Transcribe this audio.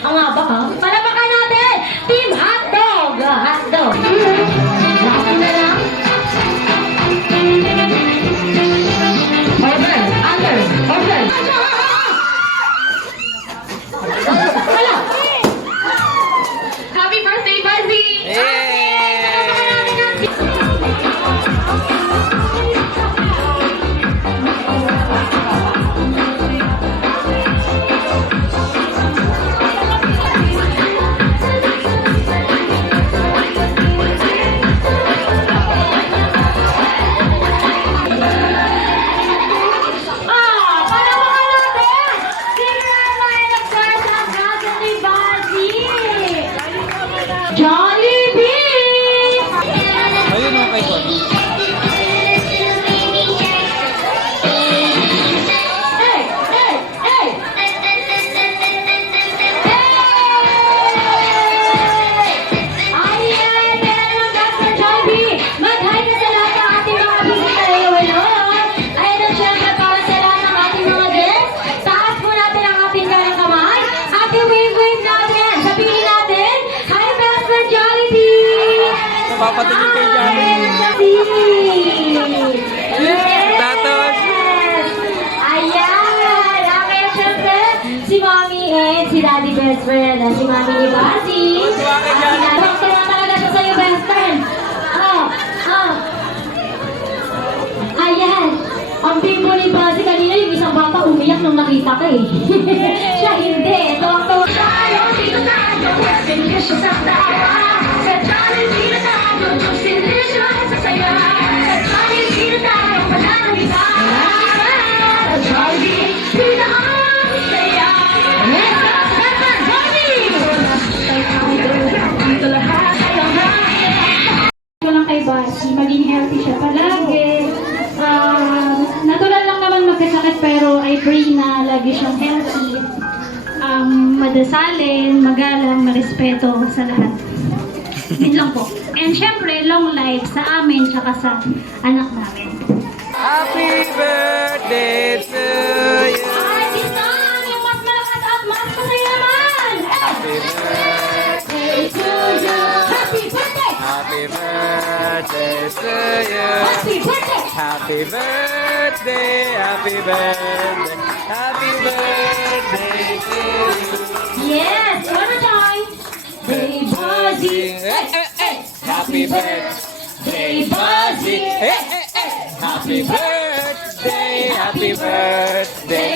Ang haba ha? Palapakan natin! Team Hotdog! Hotdog! Last na lang. Over! Under! Over! Wala! Happy birthday, Buzzy! Jollibee! Ayun o, kay Kon. Hey! Hey! Hey! Ayan! Meron ang Dr. Jollibee! Mag-hi na sa lahat ng ating mga bisita ngayon. Ayan ang syempre para sa lahat ng ating mga guests. Taas po natin ang ating kanang kamay. Ating wave-wave natin. Sabihin natin, hi Dr. Jollibee! Papatingin kay Jollibee. Yes! Tatos. Ayan! Okay, syempre, si Mommy and si Daddy best friend. Si Mommy ni Basi. Nakakita na talaga siya sa'yo, best friend. Ayan! Ang bimbo ni Basi kanina, yung isang bata umiyak nung nakita ka eh. Siya hindi. Tuwang-tuwa. Ko lang kay Basi, maging healthy siya palagi. Natural lang naman magkasakit pero I pray na lagi siyang healthy. Madasalin, magalang, marespeto sa lahat. Yun lang po. And syempre, long life sa amin tsaka sa anak namin. Happy birthday to you. Ay, dito! Yung mas malakas at mas masaya naman! Happy birthday To you! Happy birthday! Happy birthday to you. Happy birthday! Happy birthday, happy birthday, happy birthday to you. Yes! One more time! Hey, Buzzy! Happy birthday, Buzzy. Happy birthday, happy birthday